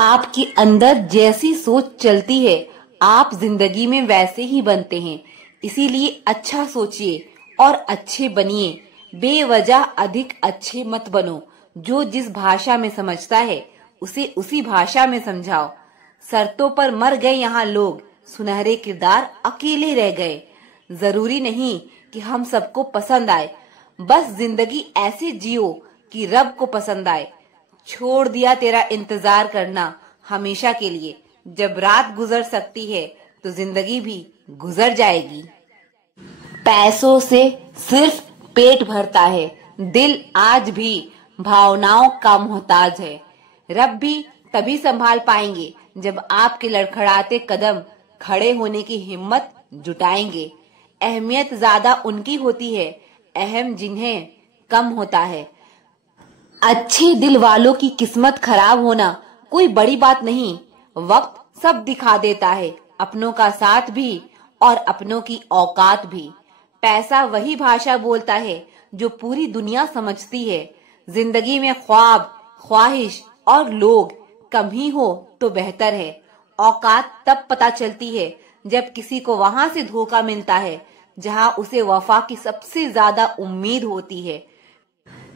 आपके अंदर जैसी सोच चलती है आप जिंदगी में वैसे ही बनते हैं। इसीलिए अच्छा सोचिए और अच्छे बनिए। बेवजह अधिक अच्छे मत बनो। जो जिस भाषा में समझता है उसे उसी भाषा में समझाओ। शर्तों पर मर गए यहाँ लोग, सुनहरे किरदार अकेले रह गए। जरूरी नहीं कि हम सबको पसंद आए, बस जिंदगी ऐसे जियो कि रब को पसंद आए। छोड़ दिया तेरा इंतजार करना हमेशा के लिए। जब रात गुजर सकती है तो जिंदगी भी गुजर जाएगी। पैसों से सिर्फ पेट भरता है, दिल आज भी भावनाओं का मोहताज है। रब भी तभी संभाल पाएंगे जब आपके लड़खड़ाते कदम खड़े होने की हिम्मत जुटाएंगे। अहमियत ज्यादा उनकी होती है, अहम जिन्हें कम होता है। अच्छे दिल वालों की किस्मत खराब होना कोई बड़ी बात नहीं। वक्त सब दिखा देता है, अपनों का साथ भी और अपनों की औकात भी। पैसा वही भाषा बोलता है जो पूरी दुनिया समझती है। जिंदगी में ख्वाब, ख्वाहिश और लोग कम ही हो तो बेहतर है। औकात तब पता चलती है जब किसी को वहां से धोखा मिलता है जहां उसे वफा की सबसे ज्यादा उम्मीद होती है।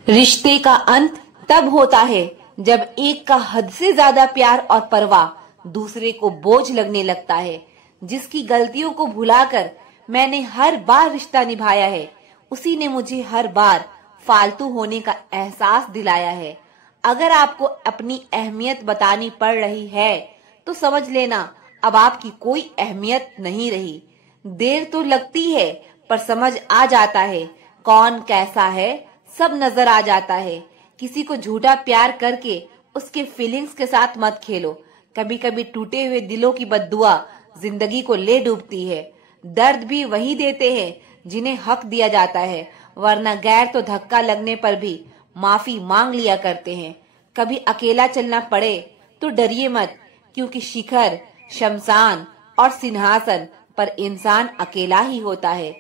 रिश्ते का अंत तब होता है जब एक का हद से ज्यादा प्यार और परवाह दूसरे को बोझ लगने लगता है। जिसकी गलतियों को भुलाकर मैंने हर बार रिश्ता निभाया है, उसी ने मुझे हर बार फालतू होने का एहसास दिलाया है। अगर आपको अपनी अहमियत बतानी पड़ रही है तो समझ लेना अब आपकी कोई अहमियत नहीं रही। देर तो लगती है पर समझ आ जाता है कौन कैसा है, सब नजर आ जाता है। किसी को झूठा प्यार करके उसके फीलिंग्स के साथ मत खेलो। कभी कभी टूटे हुए दिलों की बद्दुआ जिंदगी को ले डूबती है। दर्द भी वही देते हैं जिन्हें हक दिया जाता है, वरना गैर तो धक्का लगने पर भी माफी मांग लिया करते हैं। कभी अकेला चलना पड़े तो डरिए मत, क्योंकि शिखर, शमशान और सिंहासन पर इंसान अकेला ही होता है।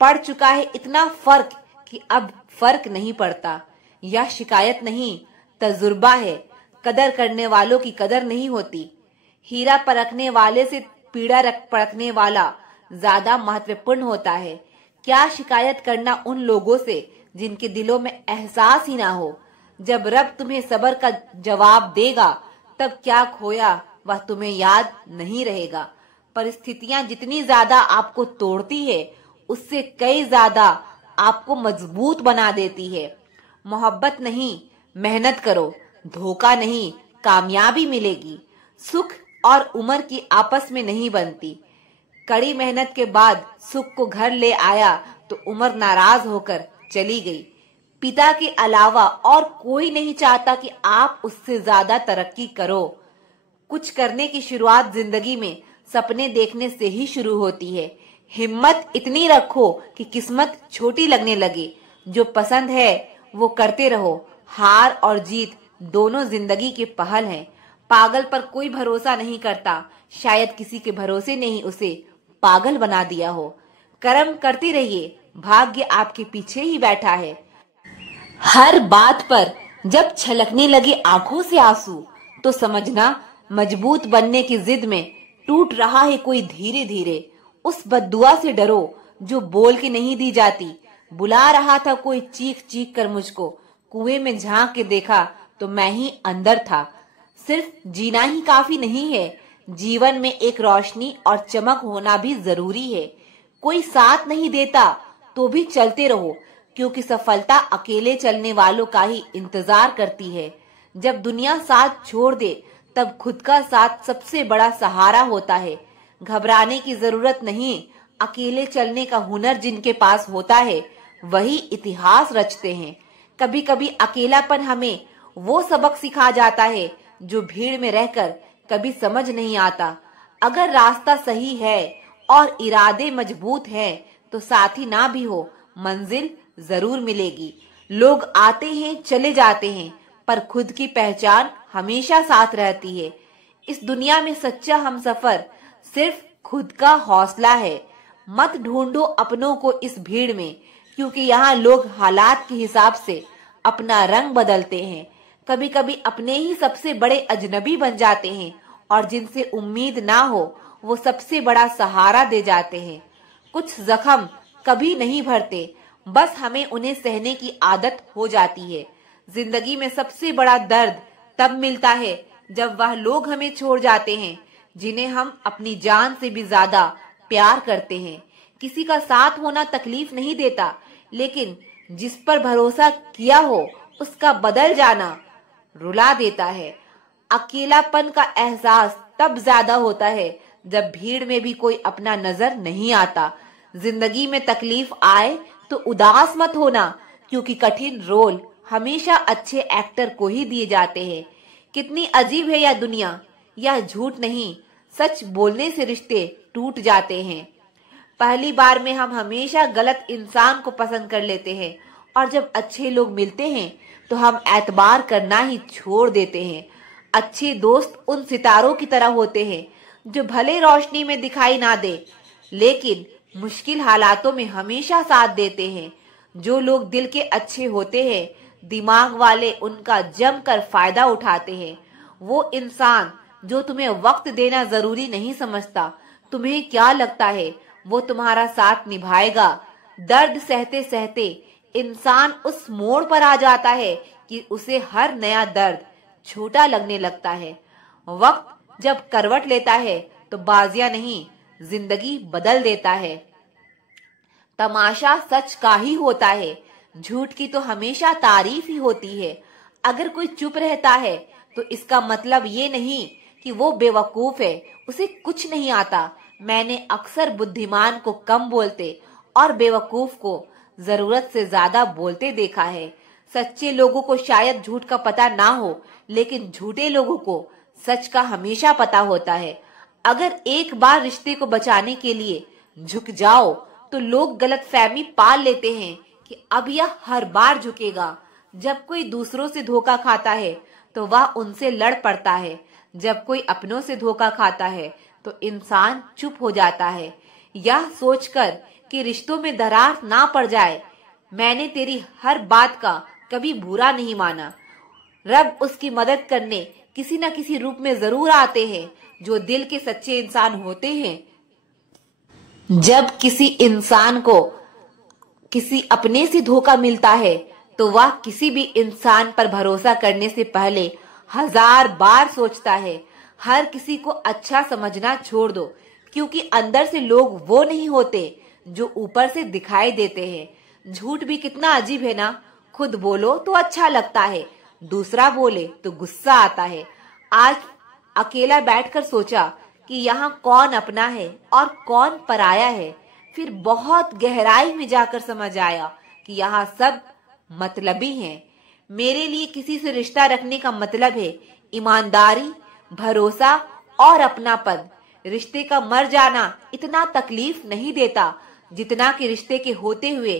पड़ चुका है इतना फर्क कि अब फर्क नहीं पड़ता। यह शिकायत नहीं, तजुर्बा है। कदर करने वालों की कदर नहीं होती। हीरा परखने वाले से पीड़ा परखने वाला ज्यादा महत्वपूर्ण होता है। क्या शिकायत करना उन लोगों से जिनके दिलों में एहसास ही ना हो। जब रब तुम्हें सब्र का जवाब देगा तब क्या खोया वह तुम्हें याद नहीं रहेगा। परिस्थितियां जितनी ज्यादा आपको तोड़ती है उससे कई ज्यादा आपको मजबूत बना देती है। मोहब्बत नहीं, मेहनत करो। धोखा नहीं, कामयाबी मिलेगी। सुख और उम्र की आपस में नहीं बनती। कड़ी मेहनत के बाद सुख को घर ले आया तो उम्र नाराज होकर चली गई। पिता के अलावा और कोई नहीं चाहता कि आप उससे ज्यादा तरक्की करो। कुछ करने की शुरुआत जिंदगी में सपने देखने से ही शुरू होती है। हिम्मत इतनी रखो कि किस्मत छोटी लगने लगे। जो पसंद है वो करते रहो। हार और जीत दोनों जिंदगी के पहल हैं। पागल पर कोई भरोसा नहीं करता, शायद किसी के भरोसे ने ही उसे पागल बना दिया हो। कर्म करते रहिए, भाग्य आपके पीछे ही बैठा है। हर बात पर जब छलकने लगे आंखों से आंसू तो समझना मजबूत बनने की जिद में टूट रहा है कोई धीरे धीरे। उस बद्दुआ से डरो जो बोल के नहीं दी जाती। बुला रहा था कोई चीख चीख कर मुझको, कुएं में झांक के देखा तो मैं ही अंदर था। सिर्फ जीना ही काफी नहीं है, जीवन में एक रोशनी और चमक होना भी जरूरी है। कोई साथ नहीं देता तो भी चलते रहो, क्योंकि सफलता अकेले चलने वालों का ही इंतजार करती है। जब दुनिया साथ छोड़ दे तब खुद का साथ सबसे बड़ा सहारा होता है। घबराने की जरूरत नहीं, अकेले चलने का हुनर जिनके पास होता है वही इतिहास रचते हैं। कभी कभी अकेलापन हमें वो सबक सिखा जाता है जो भीड़ में रहकर कभी समझ नहीं आता। अगर रास्ता सही है और इरादे मजबूत हैं तो साथी ना भी हो मंजिल जरूर मिलेगी। लोग आते हैं चले जाते हैं पर खुद की पहचान हमेशा साथ रहती है। इस दुनिया में सच्चा हमसफर सिर्फ खुद का हौसला है। मत ढूंढो अपनों को इस भीड़ में, क्योंकि यहाँ लोग हालात के हिसाब से अपना रंग बदलते हैं। कभी कभी अपने ही सबसे बड़े अजनबी बन जाते हैं और जिनसे उम्मीद ना हो वो सबसे बड़ा सहारा दे जाते हैं। कुछ जख्म कभी नहीं भरते, बस हमें उन्हें सहने की आदत हो जाती है। जिंदगी में सबसे बड़ा दर्द तब मिलता है जब वह लोग हमें छोड़ जाते हैं जिन्हें हम अपनी जान से भी ज्यादा प्यार करते हैं। किसी का साथ होना तकलीफ नहीं देता, लेकिन जिस पर भरोसा किया हो उसका बदल जाना रुला देता है। अकेलापन का एहसास तब ज्यादा होता है जब भीड़ में भी कोई अपना नजर नहीं आता। जिंदगी में तकलीफ आए तो उदास मत होना, क्योंकि कठिन रोल हमेशा अच्छे एक्टर को ही दिए जाते हैं। कितनी अजीब है यह दुनिया। यह झूठ नहीं, सच बोलने से रिश्ते टूट जाते हैं। पहली बार में हम हमेशा गलत इंसान को पसंद कर लेते हैं और जब अच्छे लोग मिलते हैं तो हम एतबार करना ही छोड़ देते हैं। अच्छे दोस्त उन सितारों की तरह होते हैं जो भले रोशनी में दिखाई ना दे, लेकिन मुश्किल हालातों में हमेशा साथ देते हैं। जो लोग दिल के अच्छे होते हैं, दिमाग वाले उनका जमकर फायदा उठाते हैं। वो इंसान जो तुम्हें वक्त देना जरूरी नहीं समझता, तुम्हें क्या लगता है वो तुम्हारा साथ निभाएगा। दर्द सहते सहते इंसान उस मोड़ पर आ जाता है कि उसे हर नया दर्द छोटा लगने लगता है। वक्त जब करवट लेता है तो बाजियां नहीं, जिंदगी बदल देता है। तमाशा सच का ही होता है, झूठ की तो हमेशा तारीफ ही होती है। अगर कोई चुप रहता है तो इसका मतलब ये नहीं कि वो बेवकूफ है, उसे कुछ नहीं आता। मैंने अक्सर बुद्धिमान को कम बोलते और बेवकूफ को जरूरत से ज्यादा बोलते देखा है। सच्चे लोगों को शायद झूठ का पता ना हो, लेकिन झूठे लोगों को सच का हमेशा पता होता है। अगर एक बार रिश्ते को बचाने के लिए झुक जाओ तो लोग गलतफहमी पाल लेते हैं कि अब यह हर बार झुकेगा। जब कोई दूसरों से धोखा खाता है तो वह उनसे लड़ पड़ता है। जब कोई अपनों से धोखा खाता है तो इंसान चुप हो जाता है, यह सोचकर कि रिश्तों में दरार ना पड़ जाए। मैंने तेरी हर बात का कभी बुरा नहीं माना। रब उसकी मदद करने किसी न किसी रूप में जरूर आते हैं। जो दिल के सच्चे इंसान होते हैं, जब किसी इंसान को किसी अपने से धोखा मिलता है तो वह किसी भी इंसान पर भरोसा करने से पहले 1000 बार सोचता है। हर किसी को अच्छा समझना छोड़ दो, क्योंकि अंदर से लोग वो नहीं होते जो ऊपर से दिखाई देते हैं। झूठ भी कितना अजीब है ना। खुद बोलो तो अच्छा लगता है, दूसरा बोले तो गुस्सा आता है। आज अकेला बैठकर सोचा कि यहाँ कौन अपना है और कौन पराया है। फिर बहुत गहराई में जाकर समझ आया कि यहाँ सब मतलबी हैं। मेरे लिए किसी से रिश्ता रखने का मतलब है ईमानदारी, भरोसा और अपनापन। रिश्ते का मर जाना इतना तकलीफ नहीं देता जितना कि रिश्ते के होते हुए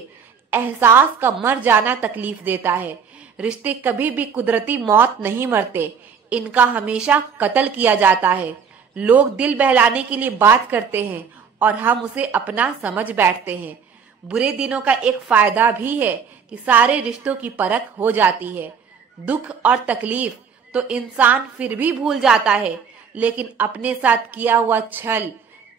एहसास का मर जाना तकलीफ देता है। रिश्ते कभी भी कुदरती मौत नहीं मरते, इनका हमेशा कत्ल किया जाता है। लोग दिल बहलाने के लिए बात करते हैं और हम उसे अपना समझ बैठते हैं। बुरे दिनों का एक फायदा भी है कि सारे रिश्तों की परख हो जाती है। दुख और तकलीफ तो इंसान फिर भी भूल जाता है, लेकिन अपने साथ किया हुआ छल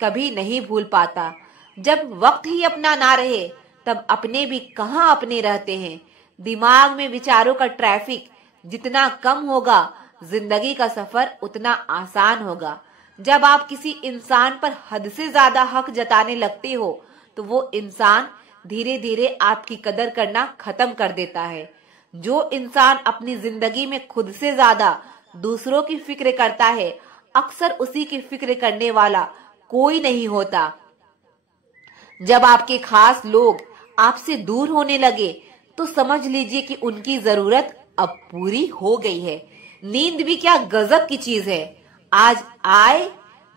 कभी नहीं भूल पाता। जब वक्त ही अपना ना रहे तब अपने भी कहाँ अपने रहते हैं। दिमाग में विचारों का ट्रैफिक जितना कम होगा, जिंदगी का सफर उतना आसान होगा। जब आप किसी इंसान पर हद से ज्यादा हक जताने लगते हो तो वो इंसान धीरे धीरे आपकी कदर करना खत्म कर देता है। जो इंसान अपनी जिंदगी में खुद से ज्यादा दूसरों की फिक्र करता है, अक्सर उसी की फिक्र करने वाला कोई नहीं होता। जब आपके खास लोग आपसे दूर होने लगे तो समझ लीजिए कि उनकी जरूरत अब पूरी हो गई है। नींद भी क्या गजब की चीज है। आज आए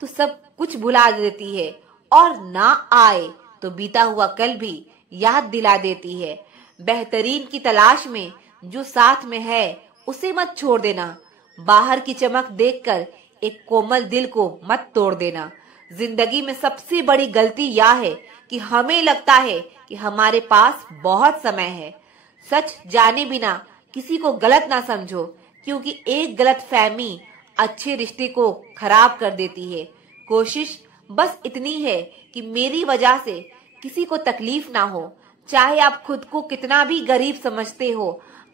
तो सब कुछ भुला देती है और ना आए तो बीता हुआ कल भी याद दिला देती है। बेहतरीन की तलाश में जो साथ में है उसे मत छोड़ देना। बाहर की चमक देखकर एक कोमल दिल को मत तोड़ देना। जिंदगी में सबसे बड़ी गलती यह है कि हमें लगता है कि हमारे पास बहुत समय है। सच जाने बिना किसी को गलत ना समझो, क्योंकि एक गलतफहमी अच्छे रिश्ते को खराब कर देती है। कोशिश बस इतनी है कि मेरी वजह से किसी को तकलीफ ना हो, चाहे आप खुद को कितना भी गरीब समझते हो।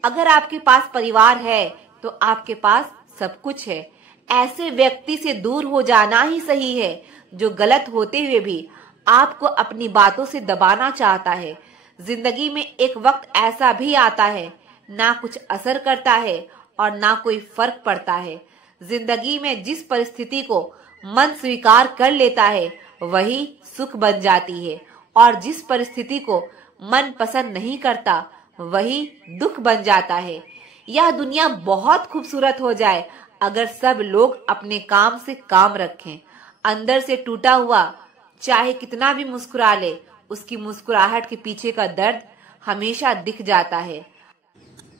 अगर आपके पास परिवार है तो आपके पास सब कुछ है। ऐसे व्यक्ति से दूर हो जाना ही सही है जो गलत होते हुए भी आपको अपनी बातों से दबाना चाहता है। जिंदगी में एक वक्त ऐसा भी आता है, ना कुछ असर करता है और ना कोई फर्क पड़ता है। जिंदगी में जिस परिस्थिति को मन स्वीकार कर लेता है वही सुख बन जाती है, और जिस परिस्थिति को मन पसंद नहीं करता वही दुख बन जाता है। यह दुनिया बहुत खूबसूरत हो जाए अगर सब लोग अपने काम से काम रखें। अंदर से टूटा हुआ चाहे कितना भी मुस्कुरा ले, उसकी मुस्कुराहट के पीछे का दर्द हमेशा दिख जाता है।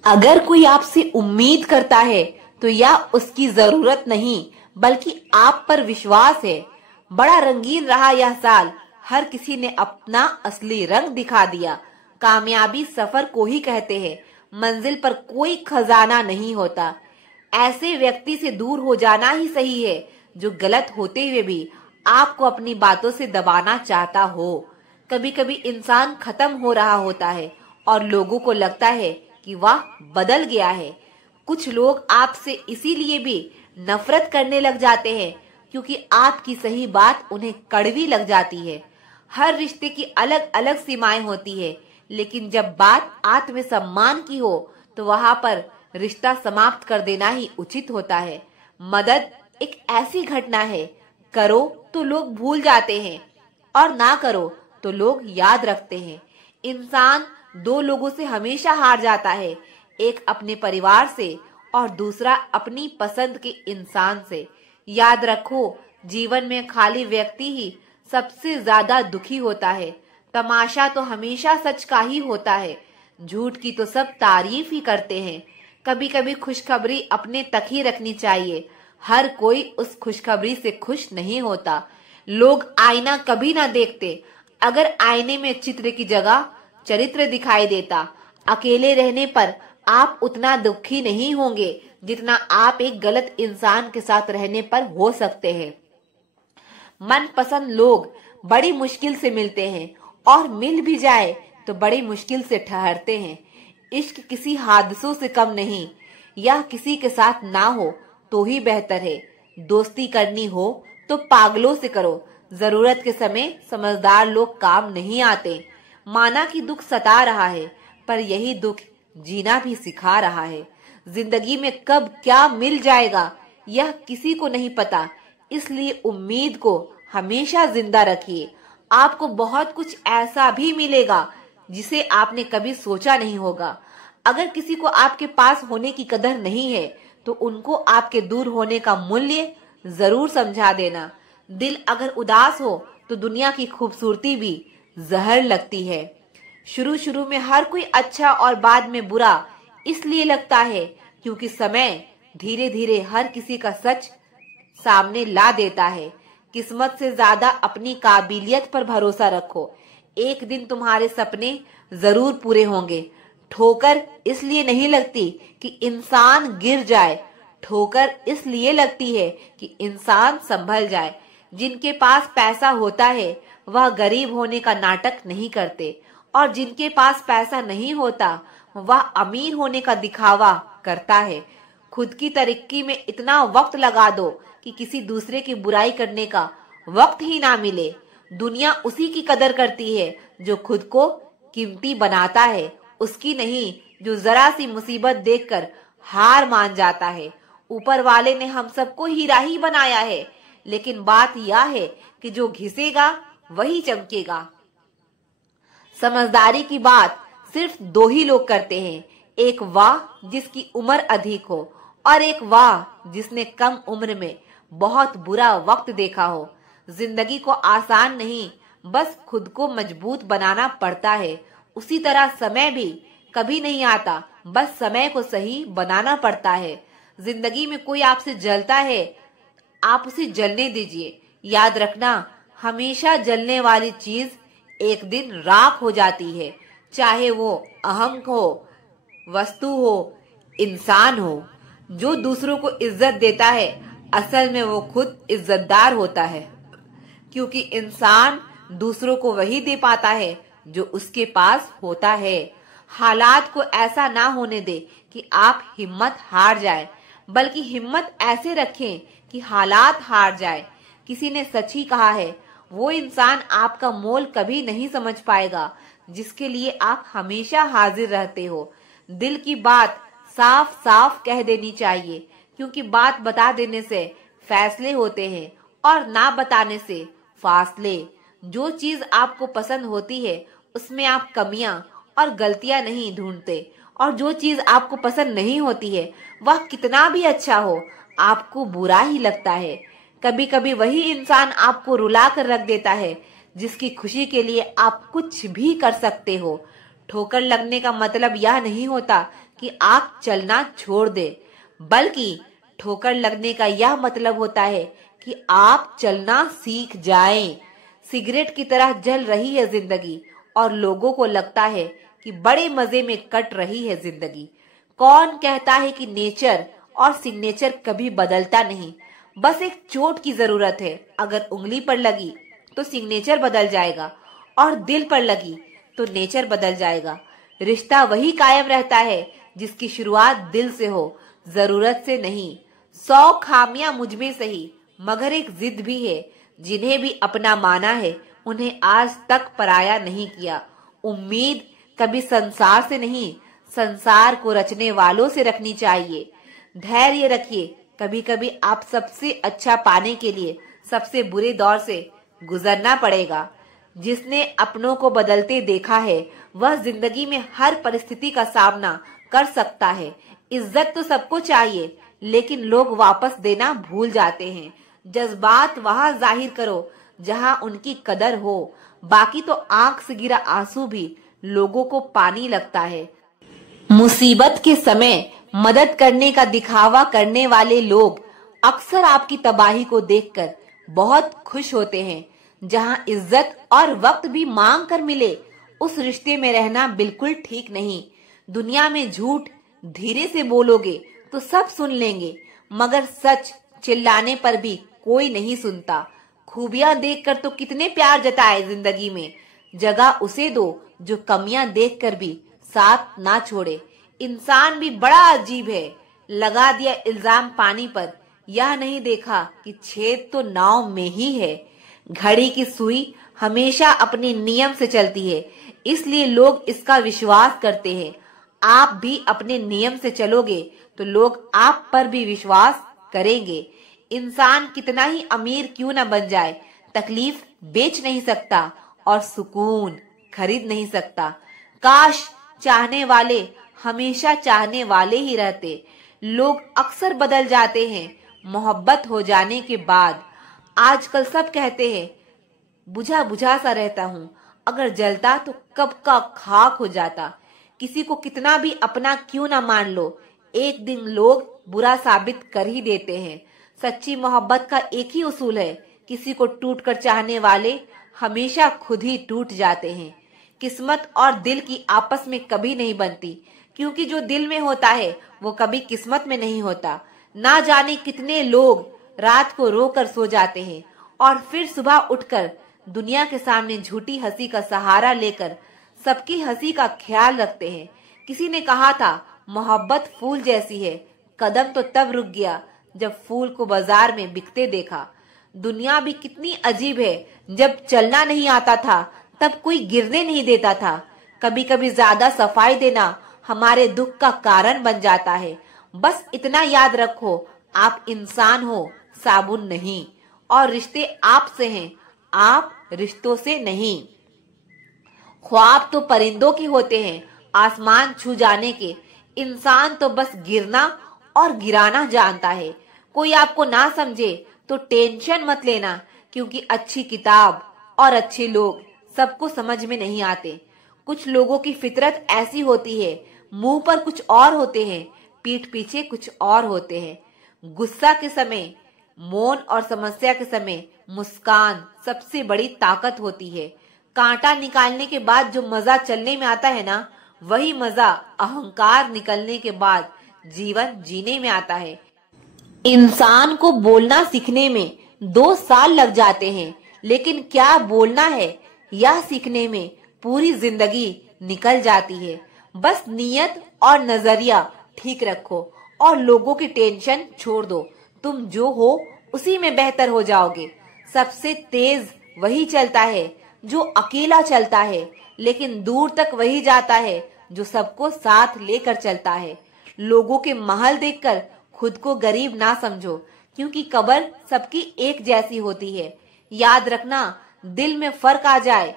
अगर कोई आपसे उम्मीद करता है तो यह उसकी जरूरत नहीं बल्कि आप पर विश्वास है। बड़ा रंगीन रहा यह साल, हर किसी ने अपना असली रंग दिखा दिया। कामयाबी सफर को ही कहते हैं, मंजिल पर कोई खजाना नहीं होता। ऐसे व्यक्ति से दूर हो जाना ही सही है जो गलत होते हुए भी आपको अपनी बातों से दबाना चाहता हो। कभी कभी इंसान खत्म हो रहा होता है और लोगों को लगता है कि वह बदल गया है। कुछ लोग आपसे इसीलिए भी नफरत करने लग जाते हैं क्योंकि आपकी सही बात उन्हें कड़वी लग जाती है। हर रिश्ते की अलग अलग सीमाएं होती है, लेकिन जब बात आत्मसम्मान की हो तो वहां पर रिश्ता समाप्त कर देना ही उचित होता है। मदद एक ऐसी घटना है, करो तो लोग भूल जाते हैं और ना करो तो लोग याद रखते हैं। इंसान दो लोगों से हमेशा हार जाता है, एक अपने परिवार से और दूसरा अपनी पसंद के इंसान से। याद रखो, जीवन में खाली व्यक्ति ही सबसे ज्यादा दुखी होता है। तमाशा तो हमेशा सच का ही होता है, झूठ की तो सब तारीफ ही करते हैं। कभी कभी खुशखबरी अपने तक ही रखनी चाहिए, हर कोई उस खुशखबरी से खुश नहीं होता। लोग आईना कभी ना देखते, अगर आईने में चित्र की जगह चरित्र दिखाई देता। अकेले रहने पर आप उतना दुखी नहीं होंगे जितना आप एक गलत इंसान के साथ रहने पर हो सकते हैं। मनपसंद लोग बड़ी मुश्किल से मिलते हैं और मिल भी जाए तो बड़ी मुश्किल से ठहरते हैं। इश्क किसी हादसों से कम नहीं, यह किसी के साथ ना हो तो ही बेहतर है। दोस्ती करनी हो तो पागलों से करो, जरूरत के समय समझदार लोग काम नहीं आते। माना कि दुख सता रहा है, पर यही दुख जीना भी सिखा रहा है। जिंदगी में कब क्या मिल जाएगा यह किसी को नहीं पता, इसलिए उम्मीद को हमेशा जिंदा रखिए। आपको बहुत कुछ ऐसा भी मिलेगा जिसे आपने कभी सोचा नहीं होगा। अगर किसी को आपके पास होने की कदर नहीं है तो उनको आपके दूर होने का मूल्य जरूर समझा देना। दिल अगर उदास हो तो दुनिया की खूबसूरती भी जहर लगती है। शुरू शुरू में हर कोई अच्छा और बाद में बुरा इसलिए लगता है क्योंकि समय धीरे धीरे हर किसी का सच सामने ला देता है। किस्मत से ज्यादा अपनी काबिलियत पर भरोसा रखो, एक दिन तुम्हारे सपने जरूर पूरे होंगे। ठोकर इसलिए नहीं लगती कि इंसान गिर जाए, ठोकर इसलिए लगती है कि इंसान संभल जाए। जिनके पास पैसा होता है वह गरीब होने का नाटक नहीं करते, और जिनके पास पैसा नहीं होता वह अमीर होने का दिखावा करता है। खुद की तरक्की में इतना वक्त लगा दो कि किसी दूसरे की बुराई करने का वक्त ही ना मिले। दुनिया उसी की कदर करती है जो खुद को कीमती बनाता है, उसकी नहीं जो जरा सी मुसीबत देखकर हार मान जाता है। ऊपर वाले ने हम सबको हीरा ही बनाया है, लेकिन बात यह है कि जो घिसेगा वही चमकेगा। समझदारी की बात सिर्फ दो ही लोग करते हैं, एक वाह जिसकी उम्र अधिक हो और एक वाह जिसने कम उम्र में बहुत बुरा वक्त देखा हो। जिंदगी को आसान नहीं, बस खुद को मजबूत बनाना पड़ता है। उसी तरह समय भी कभी नहीं आता, बस समय को सही बनाना पड़ता है। जिंदगी में कोई आपसे जलता है, आप उसे जलने दीजिए। याद रखना, हमेशा जलने वाली चीज एक दिन राख हो जाती है, चाहे वो अहम हो, वस्तु हो, इंसान हो। जो दूसरों को इज्जत देता है असल में वो खुद इज्जतदार होता है, क्योंकि इंसान दूसरों को वही दे पाता है जो उसके पास होता है। हालात को ऐसा ना होने दे कि आप हिम्मत हार जाए, बल्कि हिम्मत ऐसे रखें कि हालात हार जाए। किसी ने सच ही कहा है, वो इंसान आपका मोल कभी नहीं समझ पाएगा जिसके लिए आप हमेशा हाजिर रहते हो। दिल की बात साफ साफ कह देनी चाहिए, क्योंकि बात बता देने से फैसले होते हैं और ना बताने से फासले। जो चीज आपको पसंद होती है उसमें आप कमियां और गलतियां नहीं ढूंढते, और जो चीज आपको पसंद नहीं होती है वह कितना भी अच्छा हो आपको बुरा ही लगता है। कभी कभी वही इंसान आपको रुला कर रख देता है जिसकी खुशी के लिए आप कुछ भी कर सकते हो। ठोकर लगने का मतलब यह नहीं होता कि आप चलना छोड़ दे, बल्कि ठोकर लगने का यह मतलब होता है कि आप चलना सीख जाएं। सिगरेट की तरह जल रही है जिंदगी और लोगों को लगता है कि बड़े मजे में कट रही है जिंदगी। कौन कहता है कि नेचर और सिग्नेचर कभी बदलता नहीं? बस एक चोट की जरूरत है। अगर उंगली पर लगी तो सिग्नेचर बदल जाएगा और दिल पर लगी तो नेचर बदल जाएगा। रिश्ता वही कायम रहता है जिसकी शुरुआत दिल से हो, जरूरत से नहीं। 100 खामियां मुझ में सही, मगर एक जिद भी है। जिन्हें भी अपना माना है उन्हें आज तक पराया नहीं किया। उम्मीद कभी संसार से नहीं, संसार को रचने वालों से रखनी चाहिए। धैर्य रखिए, कभी कभी आप सबसे अच्छा पाने के लिए सबसे बुरे दौर से गुजरना पड़ेगा। जिसने अपनों को बदलते देखा है वह जिंदगी में हर परिस्थिति का सामना कर सकता है। इज्जत तो सबको चाहिए, लेकिन लोग वापस देना भूल जाते हैं। जज्बात वहां जाहिर करो जहां उनकी कदर हो, बाकी तो आंख से गिरा आंसू भी लोगों को पानी लगता है। मुसीबत के समय मदद करने का दिखावा करने वाले लोग अक्सर आपकी तबाही को देखकर बहुत खुश होते हैं। जहां इज्जत और वक्त भी मांग कर मिले उस रिश्ते में रहना बिल्कुल ठीक नहीं। दुनिया में झूठ धीरे से बोलोगे तो सब सुन लेंगे, मगर सच चिल्लाने पर भी कोई नहीं सुनता। खूबियां देखकर तो कितने प्यार जताए जिंदगी में, जगह उसे दो जो कमियां देखकर भी साथ ना छोड़े। इंसान भी बड़ा अजीब है, लगा दिया इल्जाम पानी पर, यह नहीं देखा कि छेद तो नाव में ही है। घड़ी की सुई हमेशा अपने नियम से चलती है, इसलिए लोग इसका विश्वास करते हैं। आप भी अपने नियम से चलोगे तो लोग आप पर भी विश्वास करेंगे। इंसान कितना ही अमीर क्यों न बन जाए, तकलीफ बेच नहीं सकता और सुकून खरीद नहीं सकता। काश चाहने वाले हमेशा चाहने वाले ही रहते। लोग अक्सर बदल जाते हैं मोहब्बत हो जाने के बाद। आजकल सब कहते हैं बुझा बुझा सा रहता हूँ, अगर जलता तो कब का खाक हो जाता। किसी को कितना भी अपना क्यों ना मान लो, एक दिन लोग बुरा साबित कर ही देते हैं। सच्ची मोहब्बत का एक ही उसूल है, किसी को टूट कर चाहने वाले हमेशा खुद ही टूट जाते हैं। किस्मत और दिल की आपस में कभी नहीं बनती, क्योंकि जो दिल में होता है वो कभी किस्मत में नहीं होता। ना जाने कितने लोग रात को रोकर सो जाते हैं और फिर सुबह उठकर दुनिया के सामने झूठी हंसी का सहारा लेकर सबकी हंसी का ख्याल रखते हैं। किसी ने कहा था मोहब्बत फूल जैसी है, कदम तो तब रुक गया जब फूल को बाजार में बिकते देखा। दुनिया भी कितनी अजीब है, जब चलना नहीं आता था तब कोई गिरने नहीं देता था। कभी कभी ज्यादा सफाई देना हमारे दुख का कारण बन जाता है। बस इतना याद रखो, आप इंसान हो, साबुन नहीं, और रिश्ते आपसे हैं, आप रिश्तों से नहीं। ख्वाब तो परिंदों के होते हैं, आसमान छू जाने के। इंसान तो बस गिरना और गिराना जानता है। कोई आपको ना समझे तो टेंशन मत लेना, क्योंकि अच्छी किताब और अच्छे लोग सबको समझ में नहीं आते। कुछ लोगों की फितरत ऐसी होती है, मुंह पर कुछ और होते हैं, पीठ पीछे कुछ और होते हैं। गुस्सा के समय मौन और समस्या के समय मुस्कान सबसे बड़ी ताकत होती है। कांटा निकालने के बाद जो मजा चलने में आता है ना, वही मजा अहंकार निकलने के बाद जीवन जीने में आता है। इंसान को बोलना सीखने में 2 साल लग जाते हैं, लेकिन क्या बोलना है यह सीखने में पूरी जिंदगी निकल जाती है। बस नियत और नजरिया ठीक रखो और लोगों की टेंशन छोड़ दो। तुम जो हो उसी में बेहतर हो जाओगे। सबसे तेज वही चलता है जो अकेला चलता है, लेकिन दूर तक वही जाता है जो सबको साथ लेकर चलता है। लोगों के महल देखकर खुद को गरीब ना समझो, क्योंकि कब्र सबकी एक जैसी होती है। याद रखना, दिल में फर्क आ जाए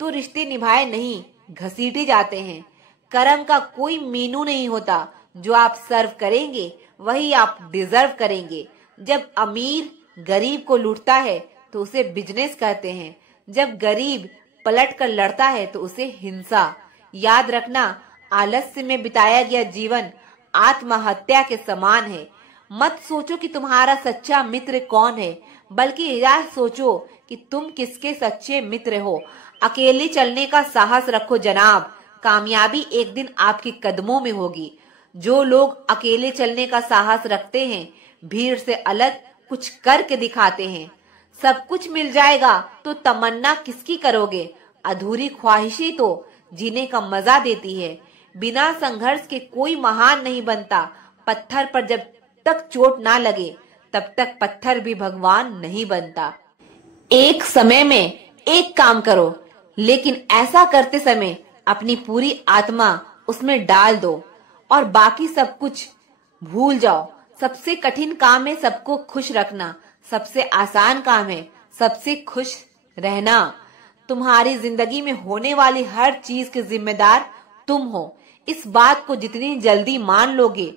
तो रिश्ते निभाए नहीं, घसीटे जाते हैं। कर्म का कोई मेनू नहीं होता, जो आप सर्व करेंगे वही आप डिजर्व करेंगे। जब अमीर गरीब को लूटता है तो उसे बिजनेस कहते हैं, जब गरीब पलट कर लड़ता है तो उसे हिंसा। याद रखना, आलस्य में बिताया गया जीवन आत्महत्या के समान है। मत सोचो कि तुम्हारा सच्चा मित्र कौन है, बल्कि यह सोचो कि तुम किसके सच्चे मित्र हो। अकेले चलने का साहस रखो जनाब, कामयाबी एक दिन आपके कदमों में होगी। जो लोग अकेले चलने का साहस रखते हैं, भीड़ से अलग कुछ करके दिखाते हैं। सब कुछ मिल जाएगा तो तमन्ना किसकी करोगे? अधूरी ख्वाहिशें तो जीने का मजा देती है। बिना संघर्ष के कोई महान नहीं बनता। पत्थर पर जब तक चोट ना लगे तब तक पत्थर भी भगवान नहीं बनता। एक समय में एक काम करो, लेकिन ऐसा करते समय अपनी पूरी आत्मा उसमें डाल दो और बाकी सब कुछ भूल जाओ। सबसे कठिन काम है सबको खुश रखना, सबसे आसान काम है सबसे खुश रहना। तुम्हारी जिंदगी में होने वाली हर चीज के जिम्मेदार तुम हो। इस बात को जितनी जल्दी मान लोगे,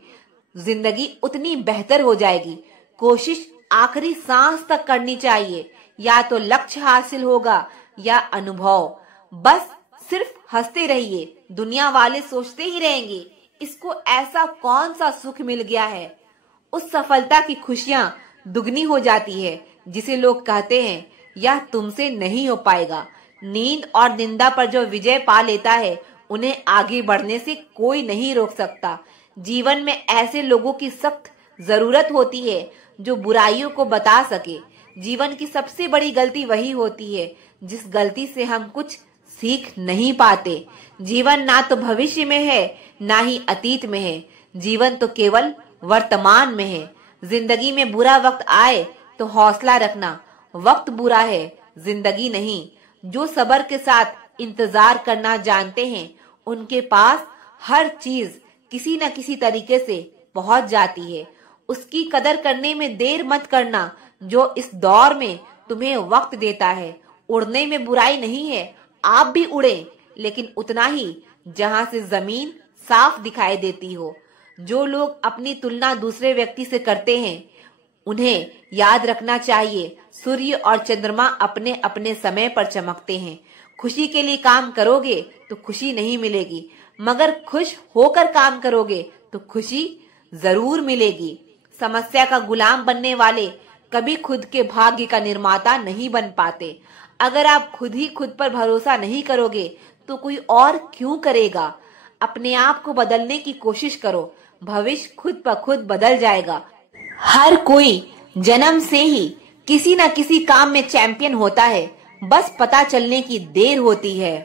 जिंदगी उतनी बेहतर हो जाएगी। कोशिश आखिरी सांस तक करनी चाहिए। या तो लक्ष्य हासिल होगा या अनुभव। बस सिर्फ हंसते रहिए, दुनिया वाले सोचते ही रहेंगे इसको ऐसा कौन सा सुख मिल गया है। उस सफलता की खुशियां दुगनी हो जाती है जिसे लोग कहते हैं यह तुमसे नहीं हो पाएगा। नींद और निंदा पर जो विजय पा लेता है, उन्हें आगे बढ़ने से कोई नहीं रोक सकता। जीवन में ऐसे लोगों की सख्त जरूरत होती है जो बुराइयों को बता सके। जीवन की सबसे बड़ी गलती वही होती है जिस गलती से हम कुछ सीख नहीं पाते। जीवन ना तो भविष्य में है ना ही अतीत में है, जीवन तो केवल वर्तमान में है। जिंदगी में बुरा वक्त आए तो हौसला रखना, वक्त बुरा है जिंदगी नहीं। जो सब्र के साथ इंतजार करना जानते हैं, उनके पास हर चीज किसी न किसी तरीके से पहुंच जाती है। उसकी कदर करने में देर मत करना जो इस दौर में तुम्हें वक्त देता है। उड़ने में बुराई नहीं है, आप भी उड़े, लेकिन उतना ही जहां से जमीन साफ दिखाई देती हो। जो लोग अपनी तुलना दूसरे व्यक्ति से करते हैं, उन्हें याद रखना चाहिए सूर्य और चंद्रमा अपने अपने समय पर चमकते हैं। खुशी के लिए काम करोगे तो खुशी नहीं मिलेगी, मगर खुश होकर काम करोगे तो खुशी जरूर मिलेगी। समस्या का गुलाम बनने वाले कभी खुद के भाग्य का निर्माता नहीं बन पाते। अगर आप खुद ही खुद पर भरोसा नहीं करोगे तो कोई और क्यों करेगा? अपने आप को बदलने की कोशिश करो, भविष्य खुद ब खुद बदल जाएगा। हर कोई जन्म से ही किसी न किसी काम में चैंपियन होता है, बस पता चलने की देर होती है।